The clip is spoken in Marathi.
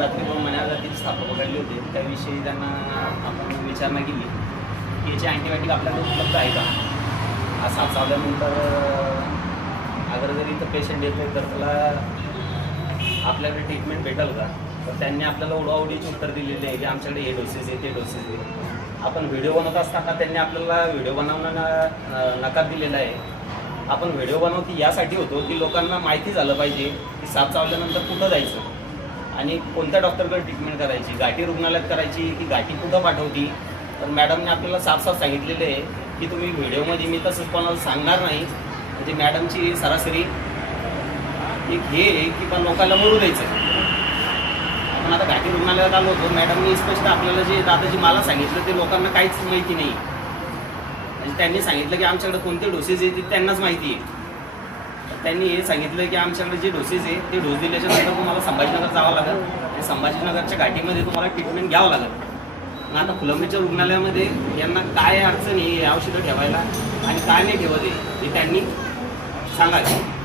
आपण रात्री 2 महिन्याआधी स्थापना पकडली होती, त्याविषयी त्यांना आपण विचारणा केली की याचे अँटीबायोटिक आपल्याकडे उपलब्ध आहे का. हा साप चावल्यानंतर अगर जरी इथं पेशंट येतो तर त्याला आपल्याकडे ट्रीटमेंट भेटेल का. तर त्यांनी आपल्याला ओढाओढीचे उत्तर दिलेले आहे की आमच्याकडे हे डोसेस आहे, ते डोसेस आहे. आपण व्हिडिओ बनवत असताना त्यांनी आपल्याला व्हिडिओ बनवण्याला नकार दिलेला आहे. आपण व्हिडिओ बनवतो यासाठी होतो की लोकांना माहिती झालं पाहिजे की साप चावल्यानंतर कुठं जायचं आणि कोणत्या डॉक्टरकडे ट्रीटमेंट करायची, घाटी रुग्णालयात करायची की घाटी कुठं पाठवती. तर मॅडमने आपल्याला साफ सांगितलेलं आहे की तुम्ही व्हिडिओमध्ये, मी तसंच कोणाला सांगणार नाही. म्हणजे मॅडमची सरासरी एक हे आहे की पण लोकांना मरू द्यायचं. आपण आता घाटी रुग्णालयात आलो होतो, मॅडमनी स्पष्ट आपल्याला जे दादाजी मला सांगितलं ते लोकांना काहीच माहिती नाही. म्हणजे त्यांनी सांगितलं की आमच्याकडे कोणते डोसेस आहेत ते त्यांनाच माहिती आहे. त्यांनी हे सांगितलं की आमच्याकडे जे डोसेस आहे ते डोस दिल्याच्या नंतर तुम्हाला संभाजीनगर जावं लागेल आणि संभाजीनगरच्या घाटीमध्ये तुम्हाला ट्रीटमेंट घ्यावं लागेल. मग आता फुलंब्रीच्या रुग्णालयामध्ये यांना काय अडचण आहे औषधं ठेवायला आणि काय नाही ठेवत आहे हे त्यांनी सांगायचं.